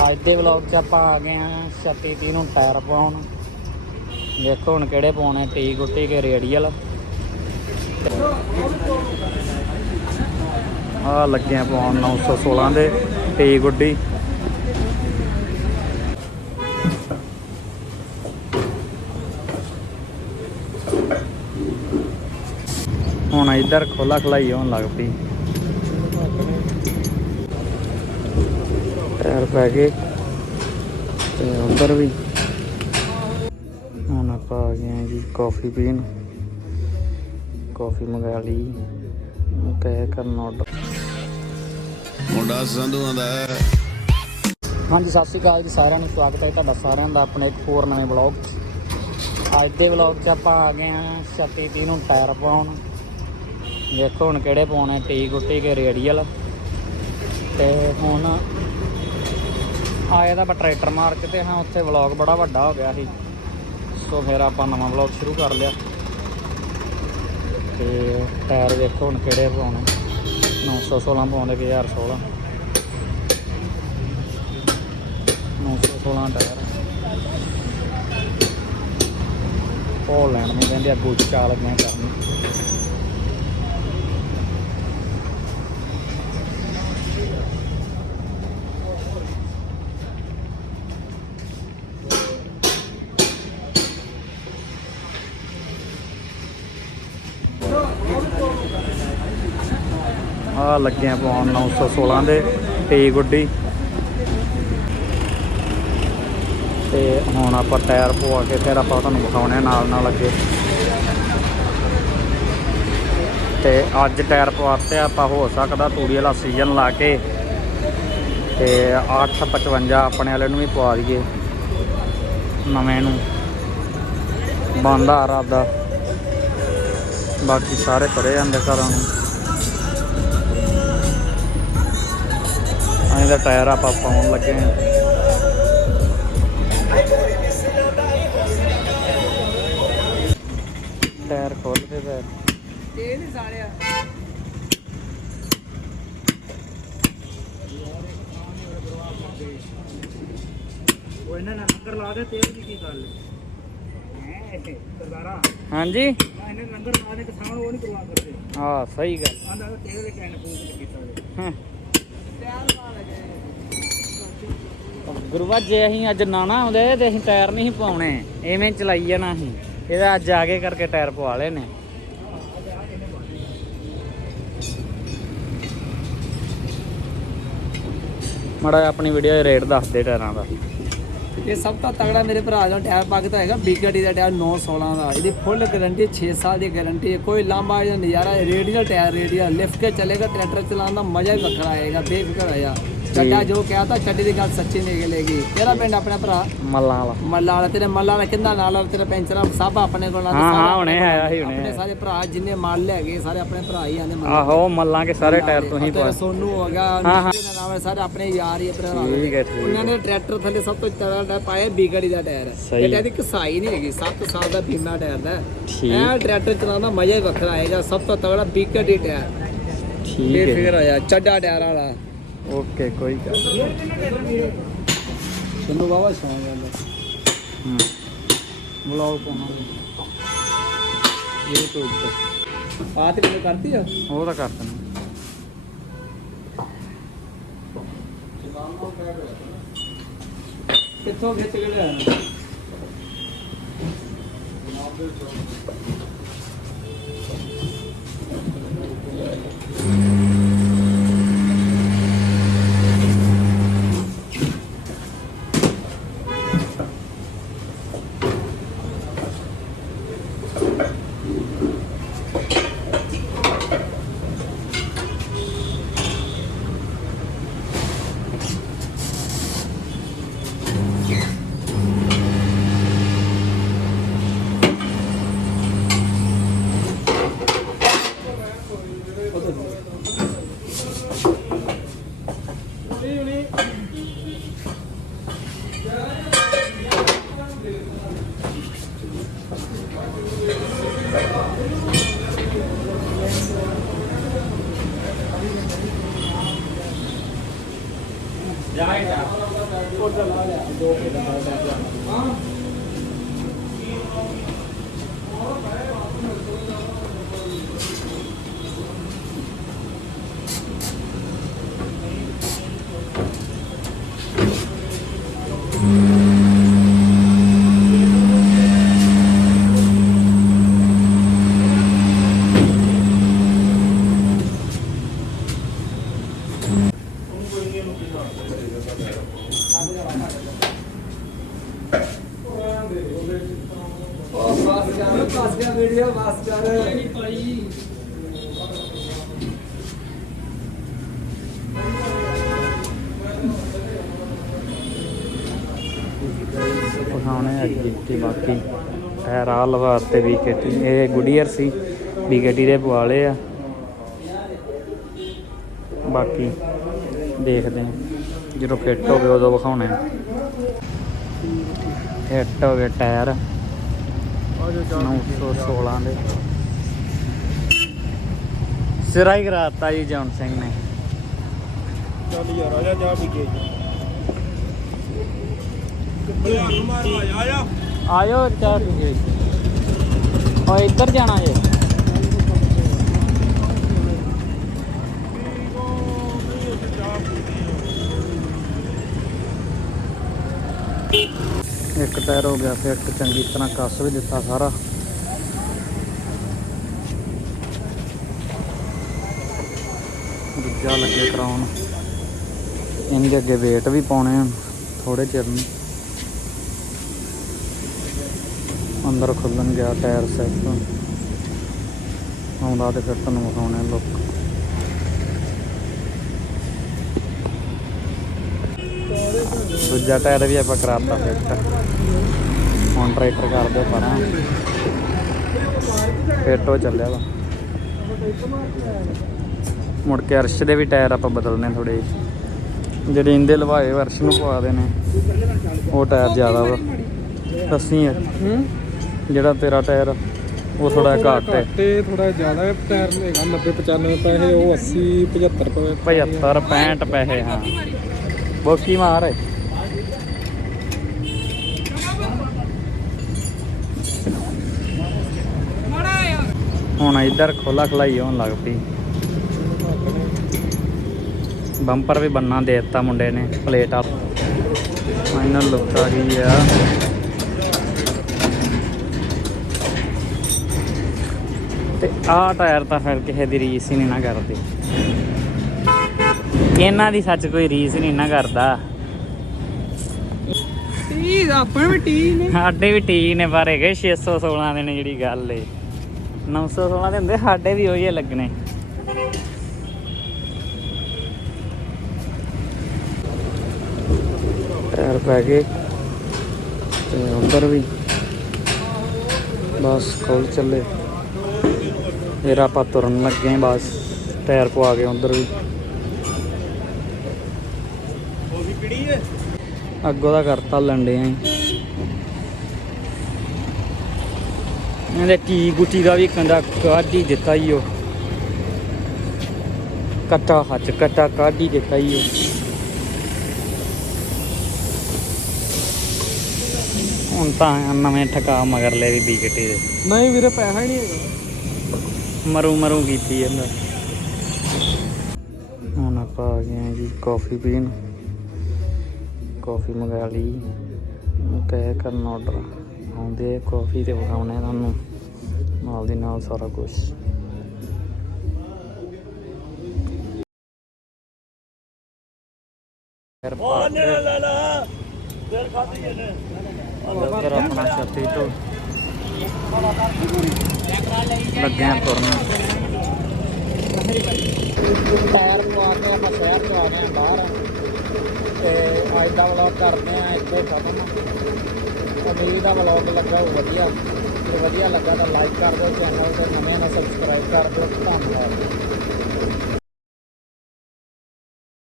ਅੱਜ ਦੇ ਵਲੌਗ 'ਚ ਆਪਾਂ ਆ ਗਏ ਆ 36 ਨੂੰ ਟਾਇਰ ਪਾਉਣ ਦੇਖੋ ਹੁਣ ਕਿਹੜੇ ਪਾਉਣੇ ਟੀ ਗੁੱਟੀ ਕੇ ਰੇਡੀਅਲ ਆ ਲੱਗੇ ਆ ਪਾਉਣ 916 ਦੇ ਟੀ ਗੁੱਡੀ ਹੁਣ ਇੱਧਰ ਖੋਲਾ ਖਲਾਈ ਹੋਣ ਲੱਗ ਪਈ। ਟਾਇਰ ਪੈ ਗਏ ਤੇ ਉੱਧਰ ਵੀ। ਹੁਣ ਆਪਾਂ ਆ ਗਏ ਜੀ ਕਾਫੀ ਪੀਣ। ਕਾਫੀ ਮੰਗਾ ਲਈ। ਕਹਿ ਕਰਨ ਆਰਡਰ ਮੁੰਡਾ ਸੰਧੂ ਆਂਦਾ ਹੈ। ਹਾਂਜੀ ਸਤਿ ਸ਼੍ਰੀ ਅਕਾਲ ਜੀ ਸਾਰਿਆਂ ਨੂੰ। ਸਵਾਗਤ ਹੈ ਤੁਹਾਡਾ ਸਾਰਿਆਂ ਦਾ ਆਪਣੇ ਇੱਕ ਹੋਰ ਨਵੇਂ ਵਲੌਗ 'ਚ। ਅੱਜ ਦੇ ਵਲੌਗ 'ਚ ਆਪਾਂ ਆ ਗਏ ਹਾਂ 36 ਨੂੰ ਟਾਇਰ ਪਾਉਣ। ਦੇਖੋ ਹੁਣ ਕਿਹੜੇ ਪਾਉਣੇ ਟੀ ਗੁੱਟੀ ਕੇ ਰੇਡੀਅਲ। ਤੇ ਹੁਣ ਆਏ ਦਾ ਆਪਾਂ ਟਰੈਕਟਰ ਮਾਰ ਕੇ ਤੇ ਹਾਂ, ਉੱਥੇ ਵਲੌਗ ਬੜਾ ਵੱਡਾ ਹੋ ਗਿਆ ਸੀ। ਸੋ ਫਿਰ ਆਪਾਂ ਨਵਾਂ ਵਲੌਗ ਸ਼ੁਰੂ ਕਰ ਲਿਆ। ਤੇ ਟਾਇਰ ਦੇਖੋ ਹੁਣ ਕਿਹੜੇ ਪਾਉਣੇ। 916 ਪਾਉਂਦੇ ਕਿ 1016 916 ਟਾਇਰ। ਉਹ ਲੈਣ ਨੂੰ ਕਹਿੰਦੇ ਅੱਗੂ ਚਾਲ ਲੱਗਿਆ ਕਰਨੀ। ਆ ਲੱਗੇ ਆ ਪਾਉਣ 916 ਦੇ, ਟੀ ਗੁੱਡੀ। ਤੇ ਹੁਣ ਆਪਾਂ ਟਾਇਰ ਪਵਾ ਕੇ ਫਿਰ ਆਪਾਂ ਤੁਹਾਨੂੰ ਵਿਖਾਉਣੇ ਆ ਨਾਲ ਨਾਲ ਅੱਗੇ। ਤੇ ਅੱਜ ਟਾਇਰ ਪਵਾਤੇ ਆਪਾਂ ਹੋ ਸਕਦਾ ਤੂੜੀ ਵਾਲਾ ਸੀਜ਼ਨ ਲਾ ਕੇ ਤੇ 855 ਆਪਣੇ ਵਾਲੇ ਨੂੰ ਵੀ ਪਵਾ ਦਈਏ। ਨਵੇਂ ਨੂੰ। ਬੰਦਾ ਆ ਦਾ। ਬਾਕੀ ਸਾਰੇ ਪਰੇ ਜਾਂਦੇ ਘਰਾਂ ਨੂੰ। ਅਸੀਂ ਦਾ ਟਾਇਰ ਆਪਾਂ ਪਾਉਣ ਲੱਗੇ ਹਾਂ। ਟਾਇਰ ਖੋਲ ਕੇ ਇਹ ਨਹੀਂ ਸਾਰਿਆ ਉਹ ਇਹਨਾਂ ਨੇ ਲੰਗਰ ਲਾ ਦੇ ਤੇਲ ਦੀ ਕੀ ਗੱਲ ਹੈ? ਸਰਦਾਰਾ? ਹਾਂਜੀ? ਇਹਨੇ ਲੰਗਰ ਲਾ ਦੇ ਕਿਸਾਨ ਉਹ ਨਹੀਂ ਕਰਵਾ ਕਰਦੇ ਹਾਂ ਸਹੀ ਗੱਲ। ਆਂਦਾ ਤੇਲ ਦੇ ਕਹਿਣ ਪੂਰ ਕੀਤਾ ਹਾਂ। ਗੁਰੂਆ ਜੇ ਅਸੀਂ ਅੱਜ ਨਾ ਨਾ ਆਉਂਦੇ ਤੇ ਅਸੀਂ ਟਾਇਰ ਨਹੀਂ ਪਾਉਣੇ ਐਵੇਂ ਚਲਾਈ ਜਾਣਾ ਅਸੀਂ ਇਹਦਾ ਅੱਜ ਆ ਕੇ ਕਰਕੇ ਟਾਇਰ ਪਵਾ ਲਏ ਨੇ। ਮੜਾ ਆਪਣੀ ਵੀਡੀਓ ਰੇਟ ਦੱਸ ਦੇ ਟਾਇਰਾਂ ਦਾ। ਇਹ ਸਭ ਤੋਂ ਤਗੜਾ ਮੇਰੇ ਭਰਾ ਦਾ ਟਾਇਰ ਪੱਕ ਤਾਂ ਹੈਗਾ ਬੀਕੇਡੀ ਦਾ ਟਾਇਰ 916 ਦਾ। ਇਹਦੀ ਫੁੱਲ ਗਾਰੰਟੀ 6 ਸਾਲ ਦੀ ਗਾਰੰਟੀ ਹੈ। ਕੋਈ ਲਾਂਬਾ ਜਾਂ ਨਜ਼ਾਰਾ ਰੇਡੀਅਲ ਟਾਇਰ ਰੇਡੀਅਲ ਲਿਫਟ ਕੇ ਚੱਲੇਗਾ, ਟਰੈਕਟਰ ਚਲਾਉਣ ਦਾ ਮਜ਼ਾ ਹੀ ਵੱਖਰਾ ਆਏਗਾ, ਬੇਫਿਕਰ ਆਇਆ ਚੱਡਾ ਜੋ ਕਿਹਾ ਤਾਂ ਚੱਡੀ ਦੀ ਗੱਲ ਸੱਚੀ ਨਿਕਲੇਗੀ ਤੇਰਾ ਪਿੰਡ ਆਪਣਾ ਭਰਾ? ਮੱਲਾਂ ਵਾਲਾ। ਮੱਲਾ ਵਾਲਾ। ਤੇਰੇ ਮੱਲਾ ਵਾਲਾ ਕਿੰਨਾ ਨਾਲ ਆ, ਤੇਰਾ ਪੈਂਚਰਾਂ ਸਭ ਆਪਣੇ ਕੋਲ ਆ ਹਾਂ ਹਾਂ ਹੁਣੇ ਆਇਆ ਸੀ ਆਪਣੇ ਹੁਣੇ ਸਾਰੇ ਭਰਾ ਜਿੰਨੇ ਮਾਲ ਲੈ ਗਏ ਸਾਰੇ ਆਪਣੇ ਭਰਾ ਹੀ ਆਂਦੇ ਆਹੋ ਮੱਲਾਂ ਕੇ ਸਾਰੇ ਟਾਇਰ ਤੁਸੀਂ ਤੇਰਾ ਪਾ ਸੋਨੂ ਹੋ ਗਿਆ ਹਾਂ, ਹਾਂ। ਨਿੱਕੇ ਦਾ ਨਾਮ ਹੈ ਸਾਰੇ ਆਪਣੇ ਯਾਰ ਹੀ ਆ ਭਰਾ ਠੀਕ ਹੈ ਠੀਕ ਉਹਨਾਂ ਨੇ ਟਰੈਕਟਰ ਥੱਲੇ ਸਭ ਤੋਂ ਤਗੜਾ ਪਾਇਆ ਬੀਗੜੀ ਦਾ ਟਾਇਰ। ਇਹ ਕਸਾਈ ਨਹੀਂ ਹੈਗੀ 7 ਸਾਲ ਦਾ ਬੀਮਾ ਟਾਇਰ ਦਾ। ਇਹ ਟਰੈਕਟਰ ਚਲਾਉਣ ਦਾ ਮਜ਼ਾ ਹੀ ਵੱਖਰਾ ਆਏਗਾ ਸਭ ਤੋਂ ਤਗੜਾ ਬੀਗੜੀ ਟਾਇਰ। ਠੀਕ ਇਹ ਹੈ ਫਿਕਰ ਆਇਆ ਚੱਡਾ ਟਾਇਰ ਵਾਲਾ। ਓਕੇ ਕੋਈ ਗੱਲ ਨੀ। ਤੁਹਾਨੂੰ ਬਾਬਾ ਸ਼ੌਂਕ ਹੈ ਹੂੰ। ਵਲੌਗ ਪਾਉਣਾ। YouTube ਤੇ ਬਾਤ ਕਿਵੇਂ ਕਰਤੀ ਆ? ਉਹ ਤਾਂ ਕਰ ਦਿੰਦਾ ਕਿੱਥੋਂ ਖਿੱਚ ਕੇ ਲਿਆ जाएगा टोटल दो के ਉਹ ਬਸ ਕਰ ਬਸ ਕਰ ਵੀਡੀਓ ਬਸ ਕਰ ਪਖਾਉਣੇ ਅੱਗੇ ਤੇ ਬਾਕੀ ਰਾਹ ਲਵਾ ਤੇ ਵੀਕੇਟੀ ਇਹ ਗੁਡੀਅਰ ਸੀ ਵੀਕੇਟੀ ਦੇ ਪਵਾਲੇ ਆ। ਬਾਕੀ ਦੇਖਦੇ ਹਾਂ ਜਦੋਂ ਫਿੱਟ ਹੋ ਗਏ ਉਦੋਂ ਵਿਖਾਉਣੇ ਫਿੱਟ ਹੋ ਗਏ ਟਾਇਰ। 916 ਦੇ। ਸਿਰਾ ਹੀ ਕਰਾਤਾ ਜੀ ਜੌਨ ਸਿੰਘ ਨੇ। ਚੱਲ ਯਾਰ ਆ ਜਾ ਜਾ ਵੀ ਕੇ ਮਾਰ ਆ ਜਾ ਆਇਓ ਚਾਹ ਪੀਏ ਓ ਇੱਧਰ ਜਾਣਾ ਜੇ। ਇੱਕ ਟਾਇਰ ਹੋ ਗਿਆ ਫਿੱਟ ਚੰਗੀ ਤਰ੍ਹਾਂ ਕੱਸ ਵੀ ਦਿੱਤਾ ਸਾਰਾ। ਦੂਜਾ ਲੱਗੇ ਕਰਾਉਣ। ਇਹਦੇ ਅੱਗੇ ਵੇਟ ਵੀ ਪਾਉਣੇ ਆ ਥੋੜੇ ਚਿਰ ਨੂੰ। ਅੰਦਰ ਖੁੱਲਣ ਗਿਆ ਟਾਇਰ ਸੈੱਟ ਆਉਂਦਾ ਤੇ ਫਿਰ ਤੁਹਾਨੂੰ ਵਿਖਾਉਣੇ ਲੋਕ ਦੂਜਾ ਟਾਇਰ ਵੀ ਆਪਾਂ ਕਰਾਤਾ ਫਿੱਟ ਹੁਣ ਟਰੈਕਟਰ ਕਰ ਦਿਓ ਪਰਾਂ ਫਿੱਟ ਚੱਲਿਆ ਵਾ। ਮੁੜ ਕੇ ਅਰਸ਼ ਦੇ ਵੀ ਟਾਇਰ ਆਪਾਂ ਬਦਲਨੇ ਥੋੜੇ ਜਿਹੜੇ ਇੰਦੇ ਲਵਾਏ ਅਰਸ਼ ਨੂੰ ਪਵਾ ਦੇਣੇ। ਉਹ ਟਾਇਰ ਜ਼ਿਆਦਾ ਵਾ। ਦੱਸੀ ਹੈ? ਜਿਹੜਾ ਤੇਰਾ ਟਾਇਰ ਉਹ ਥੋੜਾ ਘੱਟ ਹੈ ਤੇ ਥੋੜਾ ਜ਼ਿਆਦਾ ਹੈ ਟਾਇਰ ਹੈਗਾ 90 95 ਪੈਸੇ ਉਹ 80 75 ਰੁਪਏ 75 65 ਪੈਸੇ ਹਾਂ। ਬੋਕੀ ਮਾਰ ਹੁਣ ਇੱਧਰ ਖੋਲਾ ਖਲਾਈ ਹੋਣ ਲੱਗ ਪਈ। ਬੰਪਰ ਵੀ ਬੰਨਾ ਦੇ ਦਿੱਤਾ ਮੁੰਡੇ ਨੇ ਪਲੇਟ ਆ ਫਾਈਨਲ ਲੁੱਕ ਆ ਗਈ ਆ। ਤੇ ਆਹ ਟਾਇਰ ਤਾਂ ਫਿਰ ਕਿਸੇ ਦੀ ਰੀਸ ਹੀ ਨਹੀਂ ਨਾ ਕਰਦੇ। ਇਹਨਾਂ ਦੀ ਸੱਚ ਕੋਈ ਰੀਸ ਨਹੀਂ ਨਾ ਕਰਦਾ। ਟੀ ਆਪਣੇ ਵੀ ਟੀ ਨੇ। ਸਾਡੇ ਵੀ ਟੀ ਨੇ ਪਰ ਹੈਗੇ 616 ਦੇ ਨੇ ਜਿਹੜੀ ਗੱਲ ਏ। 916 ਦੇ ਹੁੰਦੇ, ਸਾਡੇ ਵੀ ਉਹੀ ਲੱਗਣੇ। ਟਾਇਰ ਪੈ ਗਏ ਤੇ ਉਧਰ ਵੀ ਬਸ ਖੋਲ ਚੱਲੇ। ਫਿਰ ਆਪਾਂ ਤੁਰਨ ਲੱਗੇ ਬਸ, ਟਾਇਰ ਪਵਾ ਕੇ ਉਧਰ ਵੀ। ਅੱਗੋਂ ਦਾ ਕਰਤਾ ਲੰਡੇ ਆਂ ਇਹਦੇ ਕੀ ਗੁੱਟੀ ਦਾ ਵੀ ਕੰਦਾ ਕਾਢੀ ਦਿੱਤਾ ਈ ਉਹ ਕੱਟਾ ਹੱਥ ਕੱਟਾ ਕਾਢੀ ਦਿੱਤਾ ਈ ਉਹ ਹੁਣ ਤਾਂ ਨਵੇਂ ਠਕਾ ਮਗਰਲੇ ਵੀ ਬੀਕਟੀ ਦੇ। ਨਹੀਂ ਵੀਰੇ ਪੈਸਾ ਹੀ ਨਹੀਂ ਹੈਗਾ। ਮਰੂ ਮਰੂ ਕੀਤੀ ਜਾਂਦਾ ਹੁਣ ਆਪਾਂ ਆ ਗਏ ਹਾਂ ਜੀ ਕਾਫੀ ਪੀਣ। ਕਾਫੀ ਮੰਗਾ ਲਈ। ਕਹਿ ਕਰਨ ਆਰਡਰ ਆਉਂਦੇ ਕਾਫੀ ਤੇ ਵਿਖਾਉਣੇ ਤੁਹਾਨੂੰ। ਨਾਲ ਦੀ ਨਾਲ ਸਾਰਾ ਕੁਝ ਫਿਰ ਆਪਣਾ ਛੱਤੀ ਤੋਂ ਲੱਗੇ ਆ ਤੁਰਨ। ਟਾਇਰ ਪਵਾ ਕੇ ਆਪਾਂ ਸ਼ਹਿਰ ਤੋਂ ਆ ਗਏ ਆ ਬਾਹਰ। ਤੇ ਅੱਜ ਦਾ ਵਲੌਗ ਕਰਦੇ ਆ ਇੱਥੇ ਖਤਮ। ਉਮੀਦ ਦਾ ਵਲੌਗ ਲੱਗਾ ਹੋਊ ਵਧੀਆ, ਜੇ ਵਧੀਆ ਲੱਗਾ ਤਾਂ ਲਾਈਕ ਕਰ ਦਿਓ ਚੈਨਲ ਤੇ ਨਵੇਂ ਨਾਲ ਸਬਸਕ੍ਰਾਈਬ ਕਰ ਦਿਓ, ਧੰਨਵਾਦ।